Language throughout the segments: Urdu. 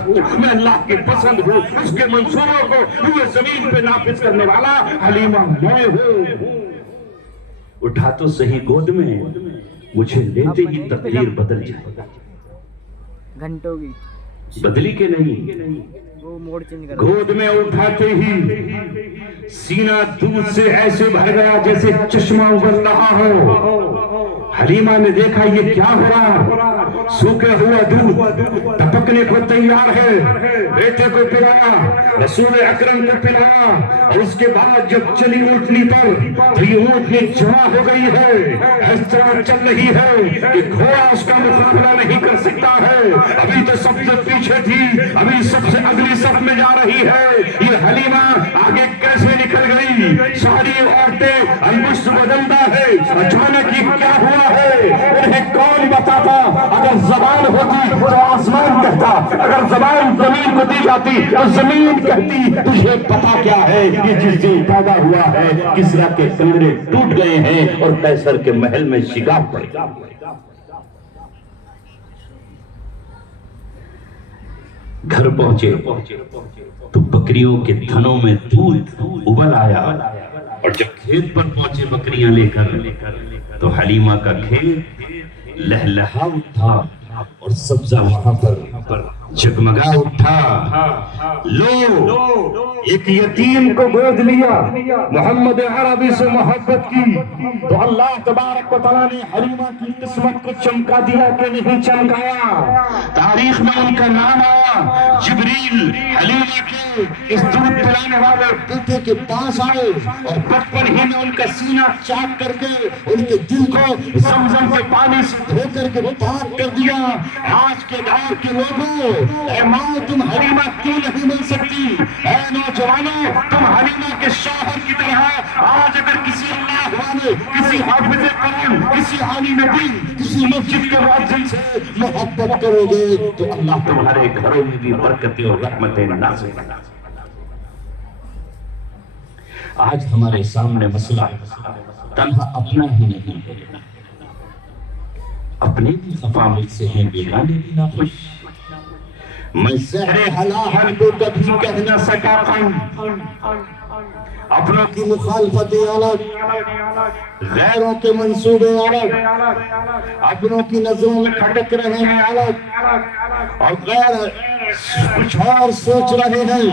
ہوں، میں اللہ کی پسند ہوں، اس کے منصوبوں کو روئے زمین پہ نافذ کرنے والا حلیمہ میں ہوں۔ اٹھا تو صحیح گود میں، مجھے لیتے ہی تقدیر بدل جائے۔ گھنٹوں کی بدلی کہ نہیں؟ وہ موڑ چینج کر گود میں اٹھاتے ہی سینہ دودھ سے ایسے بھر گیا جیسے چشمہ ابل رہا ہو۔ حلیمہ نے دیکھا یہ کیا ہو رہا، سوکھا ہوا دودھ ٹپکنے کو تیار ہے۔ بیٹے کو پلایا، رسول اکرم کو پلایا، اور اس کے بعد جب چلی اونٹنی پر تو یہ اونٹنی جمع ہو گئی ہے، اس طرح چل رہی ہے کہ گھوڑا اس کا مقابلہ نہیں کر سکتا ہے۔ ابھی تو سب سے پیچھے تھی، ابھی سب سے اگلی صف میں جا رہی ہے۔ یہ حلیمہ آگے کیسے نکل گئی؟ ساری عورتیں المشت بدلتا ہے، اچانک یہ کیا ہوا ہے انہیں کون بتاتا؟ اگر زبان ہوتی تو آسمان کہتا، اگر زبان زمین کو دی جاتی تو زمین کہتی تجھے پتا کیا ہے یہ جس دن پیدا ہوا ہے کسریٰ کے کنگرے ٹوٹ گئے ہیں اور قیصر کے محل میں شگاف پڑ گیا۔ گھر پہنچے تو بکریوں کے تھنوں میں دودھ ابل آیا، اور جب کھیت پر پہنچے بکریاں لے کر تو حلیمہ کا کھیت لہلہا اٹھا اور سبزہ وہاں پر جگمگا اٹھا۔ لو ایک یتیم کو گود لیا، محمد عربی سے محبت کی تو اللہ تبارک و تعالیٰ نے حلیمہ کی قسمت کو چمکا دیا کہ نہیں چمکایا؟ تاریخ میں ان کا نام آیا۔ جبریل حلیمہ کے اس دودھ پلانے والے بیٹے کے پاس آئے اور بچپن ہی میں ان کا سینہ چاک کر کے ان کے دل کو زمزم کے پانی سے دھو کر کے پاک کر دیا۔ آج کے دور کے لوگوں، اے ماں تم حلیمہ کیوں نہیں مل سکتی؟ اے نوجوانوں تم حلیمہ کے شوہر کی طرح آج اگر کسی اللہ والے، کسی حافظ قرآن، کسی عالم دین، کسی مسجد کے مؤذن سے محبت کرو گے تو اللہ تمہارے گھروں میں بھی برکتیں اور رحمتیں نازل کرے۔ آج ہمارے سامنے مسئلہ تنہا اپنا ہی نہیں ہے، اپنے بھی خفا مجھ سے ہیں، بیگانے بھی ناخوش۔ میں زہر ہلاہن کو کبھی کہہ نہ سکا قوم، اپنوں کی مخالفتیں الگ، غیروں کے منصوبے الگ، اپنوں کی نظروں میں کھٹک رہے ہیں الگ، اور غیر کچھ اور سوچ رہے ہیں۔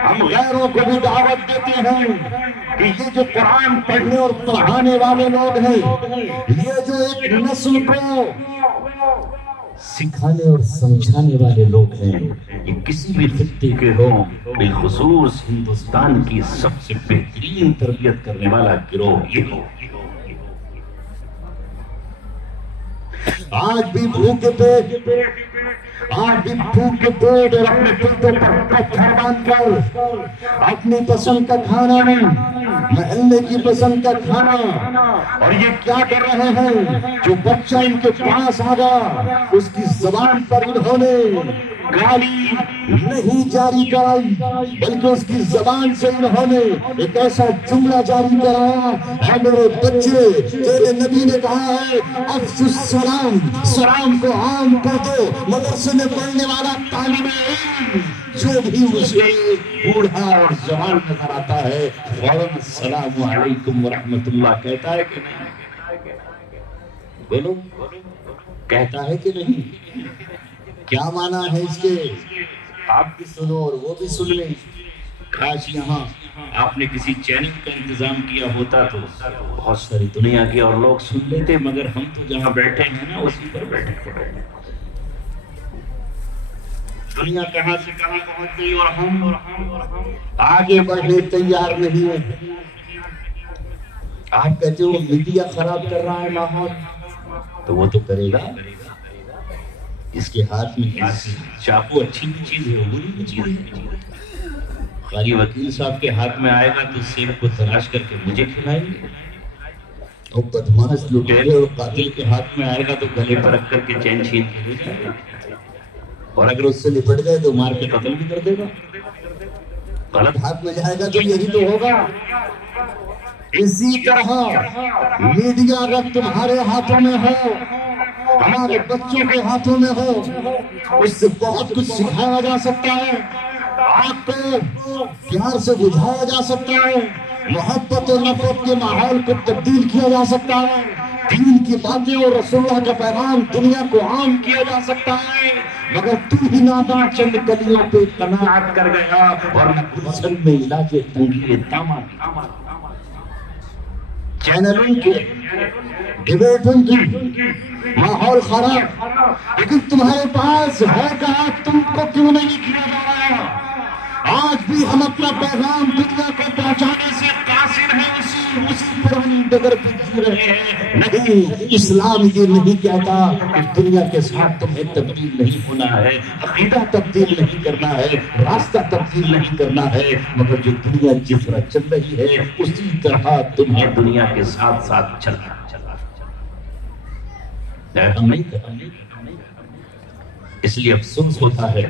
ہم غیروں کو بھی دعوت دیتے ہیں کہ یہ جو قرآن پڑھنے اور پڑھانے والے لوگ ہیں، یہ جو ایک نسل کو سکھانے اور سمجھانے والے لوگ ہیں، یہ کسی بھی خطے کے ہوں، بالخصوص ہندوستان کی سب سے بہترین تربیت کرنے والا گروہ یہ ہو۔ آج بھی بھوکے پیٹ، آج بھی بھوکے پیٹ اور اپنے پیٹوں پر پتھر باندھ کر اپنی پسند کا کھانا نہیں، محلے کی پسند کا کھانا، اور یہ کیا کر رہے ہیں؟ جو بچہ ان کے پاس آگا اس کی زبان پر انہوں نے گالی نہیں جاری کرائی، بلکہ اس کی زبان سے انہوں نے ایک ایسا جملہ جاری کرایا، اے میرے بچے، تیرے نبی نے کہا ہے افشوا السلام، سلام کو عام کر دو۔ مدرسے میں پڑھنے والا طالب علم جو بھی اسے بوڑھا اور جوان نظر آتا ہے فوراً السلام علیکم ورحمۃ اللہ کہتا ہے کہ نہیں؟ بولو، کہتا ہے کہ نہیں؟ کیا معنی ہے اس کے؟ آپ بھی سنو اور وہ بھی سن لیں۔ کاش یہاں آپ نے کسی چینل کا انتظام کیا ہوتا تو بہت ساری دنیا کے اور لوگ سن لیتے، مگر ہم تو جہاں بیٹھے ہیں نا اسی پر بیٹھے پڑے ہیں۔ دنیا کہاں سے کہاں پہنچ گئی اور ہم آگے بڑھنے تیار نہیں ہیں۔ آپ کہتے ہو میڈیا خراب کر رہا ہے ماحول، تو وہ تو کرے گا اس کے ہاتھ میں چاقو اچھی بھی چیز ہے، بری بھی چیز ہے۔ قاری وکیل صاحب کے ہاتھ میں آئے گا تو سیب کو تراش کر کے مجھے کھلائیں گے، اور بدماش لٹیرے اور قاتل کے ہاتھ میں آئے گا تو گلے پر رکھ کر کے چین چھین کے لے جائیں گے، اور اگر اس سے لپٹ گئے تو مار کے قتل بھی کر دے گا۔ غلط ہاتھ میں جائے گا تو یہی تو ہوگا۔ اسی طرح میڈیا اگر تمہارے ہاتھوں میں ہو، ہمارے ہمارے بچوں کے ہاتھوں میں ہو، اس سے بہت کچھ سکھایا جا سکتا ہے، آگ کو پیار سے بجھایا جا سکتا ہے، محبت و نفرت کے ماحول کو تبدیل کیا جا سکتا ہے، دین کی باتیں اور رسول اللہ کا پیغام دنیا کو عام کیا جا سکتا ہے، مگر تو ہی نادان چند کلیوں پہ قناعت کر گیا اور گلشن میں علاج تنگی دامن۔ چینلوں کی ڈیبیٹوں کی ماحول خراب، لیکن تمہارے پاس ہے کہاں، تم کو کیوں نہیں کیا جا رہا؟ آج بھی ہم اپنا پیغام دنیا کو پہنچانے سے قاصر ہیں، اسی پرانی ڈگر پہ جی رہے ہیں۔ نہیں، اسلام یہ نہیں کہتا کہ دنیا کے ساتھ تمہیں تبدیل نہیں ہونا ہے، عقیدہ تبدیل نہیں کرنا ہے، راستہ تبدیل نہیں کرنا ہے، مگر جو دنیا جس طرح چل رہی ہے اسی طرح تمہیں دنیا کے ساتھ ساتھ چلنا۔ ہم نہیں کرتے، اس لیے افسوس ہوتا ہے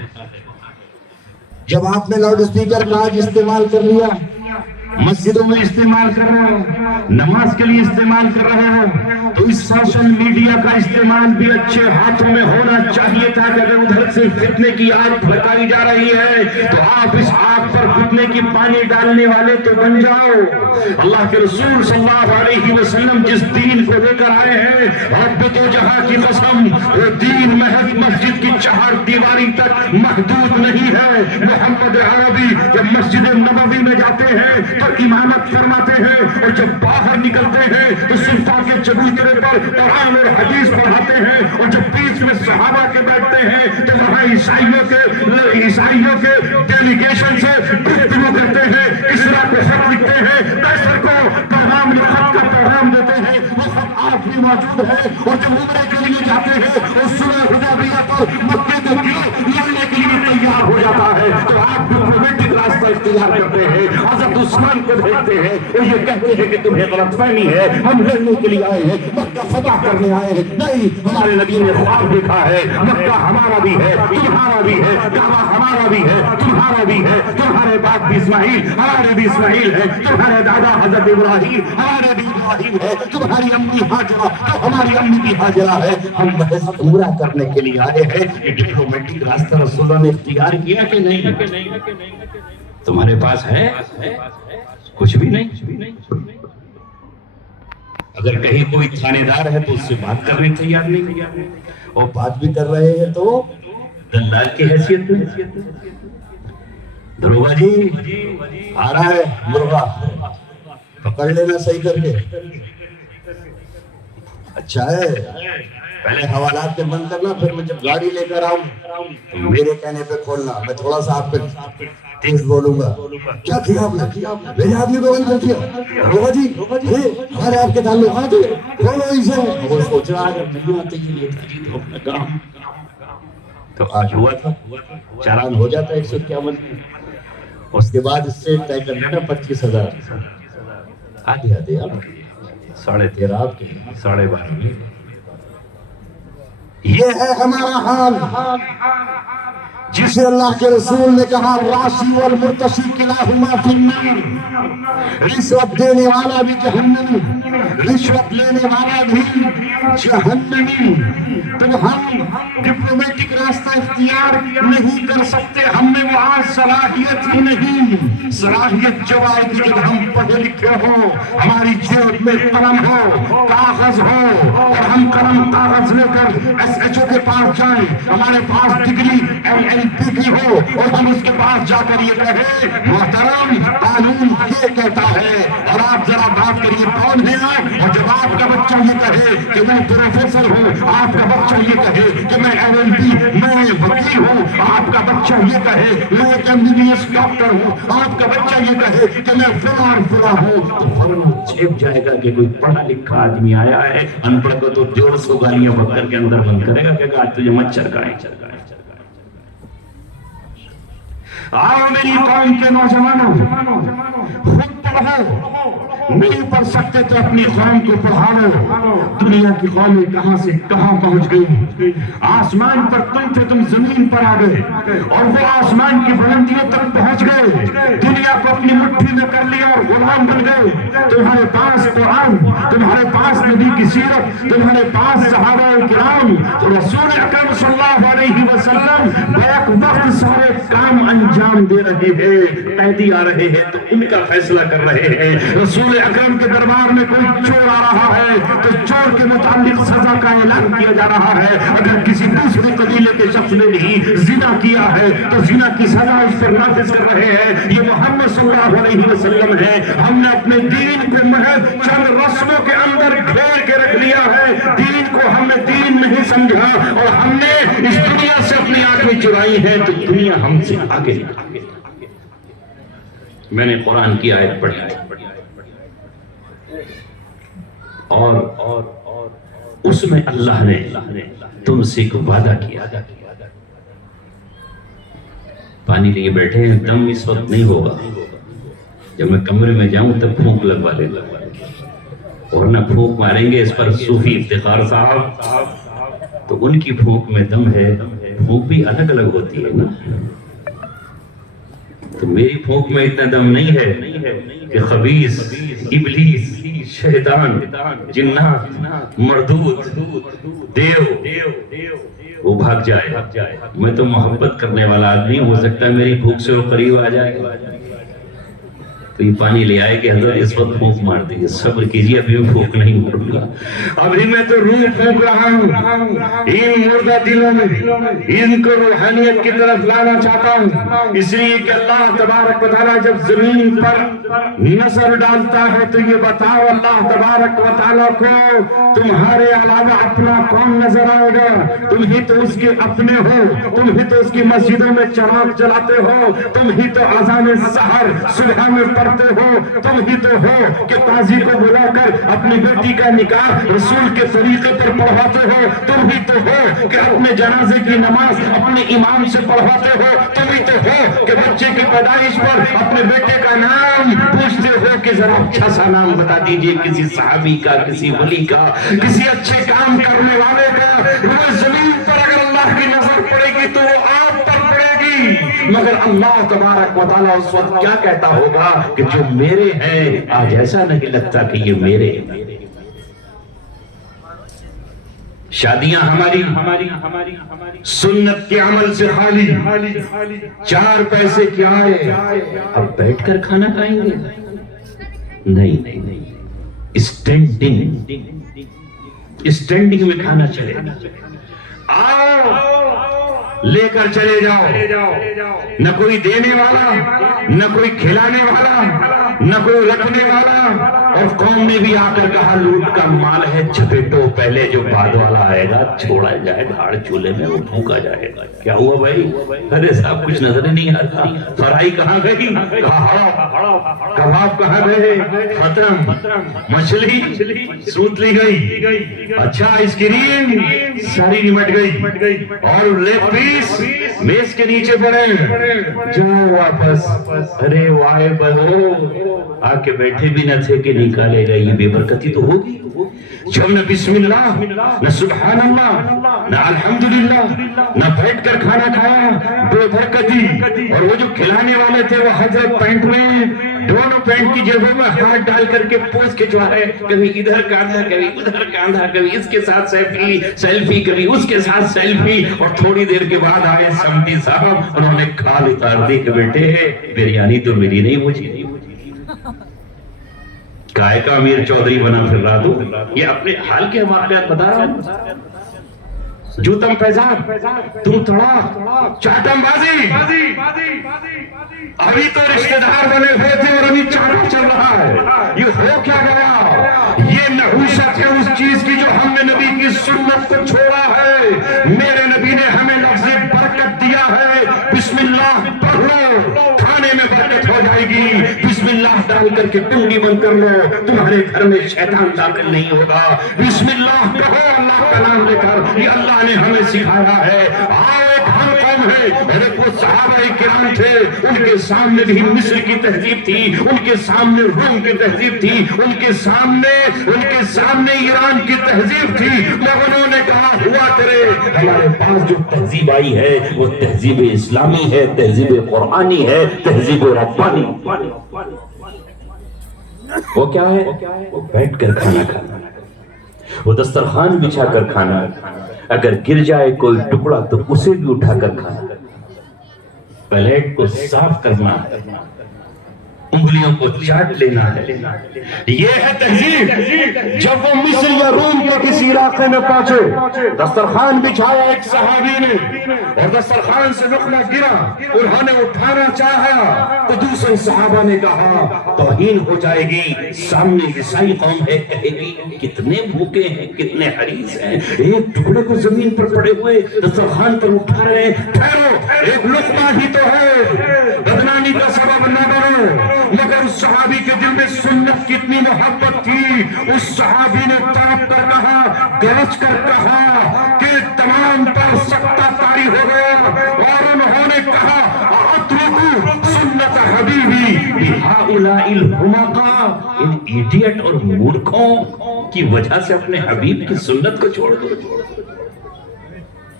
جب آپ نے لاؤڈ اسپیکر کا آج استعمال کر لیا، مسجدوں میں استعمال کر رہے ہو، نماز کے لیے استعمال کر رہے ہو، تو اس سوشل میڈیا کا استعمال بھی اچھے ہاتھوں میں ہونا چاہیے تھا کہ اگر ادھر سے فتنے کی آگ بھڑکائی جا رہی ہے تو آپ اس آگ پر فتنے کی پانی ڈالنے والے تو بن جاؤ۔ اللہ کے رسول صلی اللہ علیہ وسلم جس دین کو لے کر آئے ہیں، رب دو جہاں کی قسم، وہ دین محض مسجد کی چہار دیواری تک محدود نہیں ہے۔ محمد عربی جب مسجد نبوی میں جاتے ہیں تو امامت فرماتے ہیں، اور جب باہر نکلتے ہیں تو صفا کے چبوترے پر قرآن اور حدیث پڑھاتے ہیں، اور جب بیچ میں صحابہ کے بیٹھتے ہیں تو وہاں عیسائیوں کے ڈیلیگیشن سے گفتگو کرتے ہیں، اسرا کو خط لکھتے ہیں، پیسر کو پیغام خط کا پیغام دیتے ہیں، وہ خط آپ بھی موجود ہے، اور جب عمرے کے لیے جاتے ہیں اور صلح حدیبیہ پر مکے کو لڑنے کے لیے تیار ہو جاتا ہے تو آپ ڈپلومیٹک راستہ اختیار کرتے ہیں، حضرت عثمان کو بھیجتے ہیں اور یہ کہتے ہیں کہ تمہیں غلط فہمی ہے، ہم لڑنے کے لیے آئے ہیں، مکہ فتح کرنے آئے ہیں۔ نہیں، ہمارے نبی نے خواب دیکھا ہے، مکہ ہمارا بھی ہے، تمہارا بھی ہے، کعبہ ہمارا بھی ہے، تمہارا بھی ہے، تمہارے باپ بھی اسماعیل، ہمارے بھی اسماعیل ہے، تمہارے دادا حضرت ابراہیم، ہمارے بھی ابراہیم ہے، تمہاری امی ہاجرہ ہماری امی بھی ہاجرہ ہے۔ ہم محض پورا کرنے کے لیے آئے ہیں۔ یہ ڈپلومیٹک راستہ رسولوں نے اختیار کیا کہ نہیں؟ تمہارے پاس ہے کچھ بھی نہیں۔ اگر کہیں کوئی تھانے دار ہے تو اس سے بات کرنے تیار نہیں، اور بات بھی کر رہے ہیں تو دلال کی حیثیت میں۔ دروگا جی آ رہا ہے مرغا، پکڑ لینا صحیح کر کے۔ اچھا ہے، پہلے حوالات کے بند کرنا، پھر میں جب گاڑی لے کر آؤں تو میرے کہنے پہ کھولنا، میں تھوڑا سا آپ پہ تیز بولوں گا۔ کیا کیا آپ نے؟ میرے آدمی کو بند کر دیا۔ دروگا جی ہمارے آپ کے تعلقات ہیں، کھولو اسے۔ وہ سوچ رہا اگر نہیں آتے یہ تجید ہو اپنا کام تو آج ہوا تھا، چالان ہو جاتا 151۔ اس کے بعد اس سے طے کر لینا 25,000 آدھی آدھی آپ 13.5 آپ کے 12.5۔ یہ ہے ہمارا حال جسے اللہ کے رسول نے کہا راشی والمرتشی کلاہما فی النار، رشوت دینے والا بھی جہنمی، رشوت لینے والا بھی جہنمی۔ تو ہم ڈپلومیٹک راستہ اختیار نہیں کر سکتے، ہم میں وہ آج صلاحیت ہی نہیں۔ صلاحیت جو آئے گی جب ہم پڑھے لکھے ہوں، ہماری جیب میں قلم ہو، کاغذ ہو، اور ہم قلم کاغذ لے کر SHO کے پاس جائیں، ہمارے پاس ڈگری LLB کی ہو، اور ہم اس کے پاس جا کر یہ کہیں محترم قانون یہ کہتا ہے، اور آپ ذرا بات کریے کون ہے آپ؟ اور جب آپ کا بچہ یہ کہے کہ میں پروفیسر ہوں، آپ کا بچہ یہ کہے کہ میں LLB میں وکیل ہوں، آپ کا بچہ یہ کہے میں ایک MBBS ڈاکٹر ہوں، آپ کا بچہ یہ کہے کہ میں فلاں فلاں ہوں، تو فوراً چھپ جائے گا کہ کوئی پڑھا لکھا آدمی آیا ہے، ان پڑھ کو تو 150 گالیاں بکر کے اندر بند کرے گا کہ آج تجھے مچھر کھائے۔ آؤ میری قوم کے نوجوانوں، خود پڑھو، نہیں پڑھ سکتے تو اپنی قوم کو پڑھا لو. دنیا کی قومیں کہاں سے کہاں پہنچ گئی. آسمان پر تم تھے, تم زمین پر آ گئے اور وہ آسمان کی بلندیوں تک پہنچ گئے. دنیا کو اپنی مٹھی میں کر لیا اور غلام بن گئے. تمہارے پاس قرآن, تمہارے پاس نبی کی سیرت, تمہارے پاس صحابہ کرام, رسول اکرم صلی اللہ علیہ وسلم بیک وقت سارے کام انجام دے رہے ہیں. قیدی آ رہے ہیں تو ان کا فیصلہ کر رہے ہیں. رسول اکرم کے دربار میں کوئی چور آ رہا ہے تو چور کے متعلق سزا کا اعلان کیا جا رہا ہے. اگر کسی دوسرے قبیلے کے شخص نے بھی زنا کیا ہے تو زنا کی سزا اس پر نافذ کر رہے ہیں. یہ محمد صلی اللہ علیہ وسلم ہے. ہم نے اپنے دین کو محض چند رسموں کے اندر گھیر کے رکھ لیا ہے. دین کو ہم نے دین نہیں سمجھا اور ہم نے اس دنیا سے اپنی آنکھیں چرائی ہیں تو دنیا ہم سے آگے نکل. میں نے قرآن کی آیت پڑھی اور اس میں اللہ نے تم سے ایک وعدہ کیا. پانی لیے بیٹھے ہیں, دم اس وقت نہیں ہوگا. جب میں کمرے میں جاؤں تب پھونک لگوا لے گا اور نہ پھونک ماریں گے اس پر صوفی افتخار صاحب. تو ان کی پھونک میں دم ہے. پھونک بھی الگ الگ ہوتی ہے نا. تو میری پھونک میں اتنا دم نہیں ہے کہ خبیث, ابلیس, شیطان, جنات, مردود, دیو وہ بھاگ جائے. میں تو محبت کرنے والا آدمی ہو سکتا ہے میری بھوک سے وہ قریب آ جائے تو یہ پانی لے آئے کہ حضرت اس وقت پھونک مار دیجیے. صبر کیجیے, ابھی میں پھونک نہیں ماروں گا. ابھی میں تو روح پھونک رہا ہوں. ان مردہ دلوں میں ان کو روحانیت کی طرف لانا چاہتا ہوں. اس لیے کہ اللہ تبارک و تعالیٰ جب زمین پر نظر ڈالتا ہے تو یہ بتاؤ اللہ تبارک و تعالیٰ کو تمہارے علاوہ اپنا کون نظر آئے گا؟ تم ہی تو اس کے اپنے ہو. تم ہی تو اس کی مسجدوں میں چراغ جلاتے ہو. تم ہی تو اذان سحر صبح میں پڑھتے ہو. تم ہی تو ہو کہ قاضی کو بلا کر اپنی بیٹی کا نکاح رسول کے طریقے پر پڑھواتے ہو. تم ہی تو ہو کہ اپنے جنازے کی نماز اپنے امام سے پڑھواتے ہو. تم ہی تو ہو کہ بچے کی پیدائش پر اپنے بیٹے کا نام پوچھتے ہو کہ ذرا اچھا سا نام بتا دیجئے, کسی صحابی کا, کسی ولی کا, کسی اچھے کام کرنے والے کا. وہ زمین پر اگر اللہ کی نظر پڑے گی تو وہ آپ پر پڑے گی. مگر اللہ تبارک و تعالیٰ اس وقت کیا کہتا ہوگا کہ جو میرے ہیں آج ایسا نہیں لگتا کہ یہ میرے ہیں. شادیاں ہماری سنت کے عمل سے خالی, 4 پیسے کیا آئے, اب بیٹھ کر کھانا کھائیں گے؟ نہیں, اسٹینڈنگ میں کھانا چلے. آؤ لے کر چلے جاؤ. نہ کوئی دینے والا, نہ کوئی کھلانے والا, نہ کوئی رکھنے والا. اور قوم نے بھی آ کر کہا لوٹ کا مال ہے, چپیٹو, پہلے جو بعد والا آئے گا چھوڑا جائے دھاڑ چولہے میں, وہ پھونکا جائے گا. کیا ہوا بھائی؟ ارے صاحب کچھ نظر نہیں آتا. فرائی کہاں گئی؟ کباب کہاں گئے؟ ختم. مچھلی سوت لی گئی. اچھا آئس کریم ساری نمٹ گئی. اور لیگ پیس میز کے نیچے پڑے. جاؤ واپس. ارے وائے بلو, آ کے بیٹھے بھی نہ تھے کہ نکالے گا. یہ بے برکتی تو ہوگی جب نہ بسم اللہ, نہ سبحان اللہ, نہ الحمدللہ, نہ بیٹھ کر کھانا کھایا. بے برکتی. اور وہ جو کھلانے والے تھے وہ حضرت پینٹ میں دونوں پینٹ کی جیبوں میں ہاتھ ڈال کر کے پوز کھچوا رہے. کبھی ادھر کاندھا, کبھی ادھر کاندھا, کبھی اس کے ساتھ سیلفی, کبھی اس کے ساتھ سیلفی. اور تھوڑی دیر کے بعد آئے سمدی صاحب, انہوں نے کھال اتار دی کہ بیٹے بریانی تو میری نہیں, مجھے کائے کا امیر چودھری بنا پھر رہا تو. یہ اپنے حال کے واقعات بتا رہا ہوں. جو تم پیزاب, تم تھوڑا چاٹم بازی. ابھی تو رشتہ دار بنے ہوئے تھے اور ابھی چاٹا چل رہا ہے. یہ ہو کیا گیا؟ یہ نحوست ہے اس چیز کی جو ہم نے نبی کی سنت کو چھوڑا ہے. میرے نبی نے ہمیں لفظ برکت دیا ہے. بسم اللہ پڑھ لو, کھانے میں برکت ہو جائے گی. بسم اللہ ڈال کر کے ٹنڈی بند کر لو, تمہارے گھر میں شیطان داخل نہیں ہوگا. بسم اللہ کہو اللہ کا نام لے کر, یہ اللہ نے ہمیں سکھایا ہے. آؤ ایک ہم قوم ہے، اور ایک وہ صحابہ کرام تھے، ان کے سامنے بھی مصر کی تہذیب تھی، ان کے سامنے روم کی تہذیب تھی، ان کے سامنے ایران کی تہذیب تھی، مگر انہوں نے کہا ہوا کرے ہمارے پاس جو تہذیب آئی ہے وہ تہذیب اسلامی ہے، تہذیب قرآنی ہے، تہذیب ربانی۔ وہ کیا ہے؟ وہ بیٹھ کر کھانا کھانا، وہ دسترخوان بچھا کر کھانا، اگر گر جائے کوئی ٹکڑا تو اسے بھی اٹھا کر کھانا، پلیٹ کو صاف کرنا، انگلیوں کو چاٹ لینا ہے، یہ ہے تہذیب۔ جب وہ مصر یا روم کے کسی علاقے میں پہنچے، دسترخوان بچھایا ایک صحابی نے، اور دسترخوان سے لقمہ گرا، انہوں نے اٹھانا چاہا تو دوسرے صحابہ نے کہا توہین ہو جائے گی، سامنے عیسائی قوم ہے، کہے گی کتنے بھوکے ہیں، کتنے حریص ہیں، ایک ٹکڑے کو زمین پر پڑے ہوئے دسترخوان پر اٹھا رہے ہیں، ٹھہرو ایک لقمہ ہی تو ہے، بدنامی کا سبب نہ بنو۔ مگر اس صحابی کے دل میں سنت کی اتنی محبت تھی، اس صحابی نے تڑپ کر کہا، گرج کر کہا کہ تمام پر سکتہ طاری ہو گیا، اور انہوں نے کہا اترکو سنت حبیبی بہؤلاء الحمقاء، ان ایڈیٹ اور مورکھوں کی وجہ سے اپنے حبیب کی سنت کو چھوڑ دو۔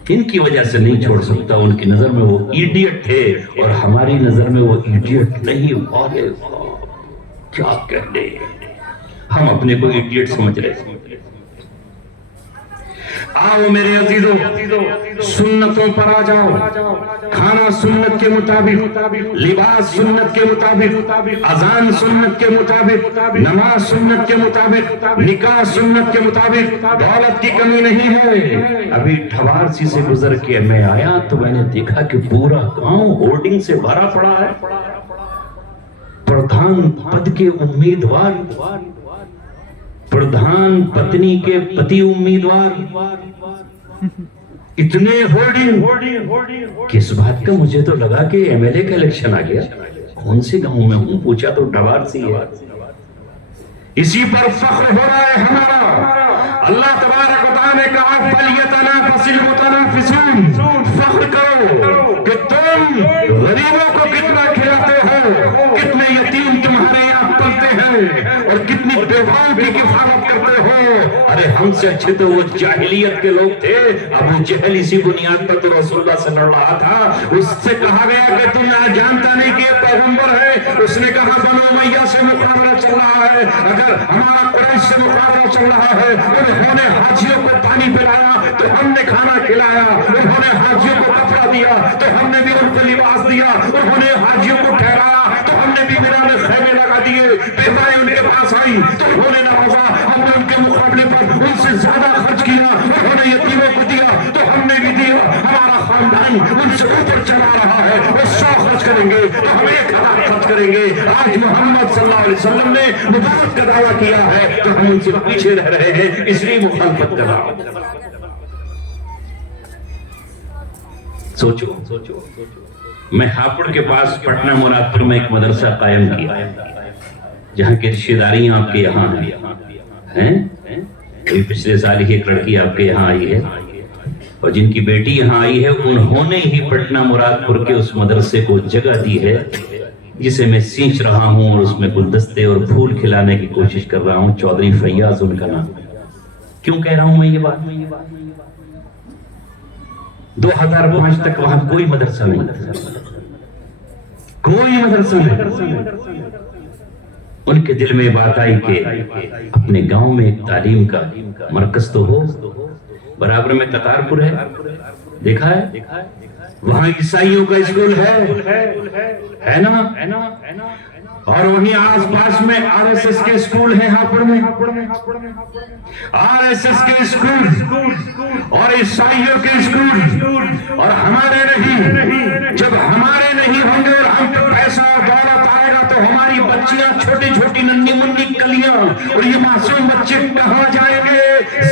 ان کی وجہ سے نہیں چھوڑ سکتا، ان کی نظر میں وہ ایڈیٹ تھے اور ہماری نظر میں وہ ایڈیٹ نہیں۔ کیا کہنے، ہم اپنے کو ایڈیٹ سمجھ رہے ہیں۔ آؤ میرے عزیزو، سنتوں پر آ جاؤ، کھانا سنت کے مطابق، لباس سنت کے مطابق، اذان سنت کے مطابق، نماز سنت کے مطابق، نکاح سنت کے مطابق، دولت کی کمی نہیں ہے۔ ابھی ٹھوارسی سے گزر کے میں آیا تو میں نے دیکھا کہ پورا گاؤں ہورڈنگ سے بھرا پڑا ہے، پردھان پد کے امیدوار، پردھان پتنی کے پتی امیدوار، اتنے ہورڈنگ۔ کس بات کا؟ مجھے تو لگا کہ ایم ایل اے کا الیکشن آ گیا۔ کون سے گاؤں میں ہوں؟ پوچھا تو ٹھوارسی ہے۔ اسی پر فخر ہو رہا ہے ہمارا۔ اللہ تبارک و تعالیٰ نے کہا فَلْيَتَنَافَسِ الْمُتَنَافِسُونَ، فخر کرو کہ تم غریبوں کو کتنا کھلاتے ہو، کتنے یتیم تمہارے یہاں پلتے ہیں، اور کتنی بیواؤں کی کفالت کرتے ہو۔ ارے ہم سے اچھے تو وہ جاہلیت کے لوگ تھے۔ ابو جہل اسی بنیاد پر تو رسول اللہ سے لڑ رہا تھا۔ اس سے کہا گیا کہ تم جانتا نہیں کہ یہ پیغمبر ہے؟ اس نے کہا بنو امیہ سے مقابلہ چل رہا ہے، اگر ہمارا قریش سے مقابلہ چل رہا ہے۔ انہوں نے حاجیوں کو پانی پلایا تو ہم نے کھانا کھلایا، انہوں نے حاجیوں کو کپڑا دیا تو ہم نے بھی ان کو لباس دیا، انہوں نے حاجیوں کو ٹھہرایا تو ہم نے بھی میدان میں خیمے لگا دیے، بیوائیں ان کے پاس آئیں تو انہوں نے نوازا، ہم نے ان کے مقابلے پر ان سے زیادہ خرچ کیا، انہوں نے یتیموں کو دیا تو ہم نے بھی دیا۔ ہمارا خاندان ان سے اوپر چلا رہا ہے، وہ 100 خرچ کریں گے تو ہم 1000 خرچ کریں گے۔ آج محمد صلی اللہ علیہ وسلم نے نبوت کا دعویٰ کیا ہے تو ہم ان سے پیچھے رہ رہے ہیں، اس لیے مخالفت کر رہا ہوں۔ سوچو، میں ہاپڑ کے پاس پٹنہ مرادپور میں ایک مدرسہ قائم کیا جہاں کی رشتہ داریاں آپ کے یہاں ہیں۔ پچھلے سال ہی ایک لڑکی آپ کے یہاں آئی ہے، اور جن کی بیٹی یہاں آئی ہے انہوں نے ہی پٹنہ مرادپور کے اس مدرسے کو جگہ دی ہے جسے میں سینچ رہا ہوں، اور اس میں گلدستے اور پھول کھلانے کی کوشش کر رہا ہوں۔ چودھری فیاض ان کا نام۔ کیوں کہہ رہا ہوں میں یہ بات؟ 2005 تک وہاں کوئی مدرسہ نہیں تھا، کوئی مدرسہ نہیں۔ ان کے دل میں بات آئی کہ اپنے گاؤں میں ایک تعلیم کا مرکز تو ہو۔ برابر میں قطارپور ہے، دیکھا ہے؟ وہاں عیسائیوں کا اسکول ہے نا، اور وہیں آس پاس میں RSS کے اسکول ہیں، ہاپڑ میں RSS کے اسکول اور عیسائیوں کے اسکول، اور ہمارے نہیں۔ جب ہمارے نہیں ہوں گے اور ہم پہ پیسہ دولت آئے گا تو ہماری بچیاں چھوٹی چھوٹی ننھی منی کلیاں اور یہ معصوم بچے کہاں جائیں گے؟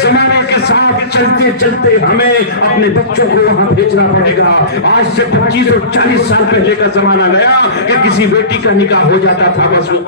زمانے کے ساتھ چلتے چلتے ہمیں اپنے بچوں کو وہاں بھیجنا پڑے گا۔ آج سے 25 اور 40 سال پہلے کا زمانہ گیا کہ کسی بیٹی کا نکاح ہو جاتا تھا، بس وہ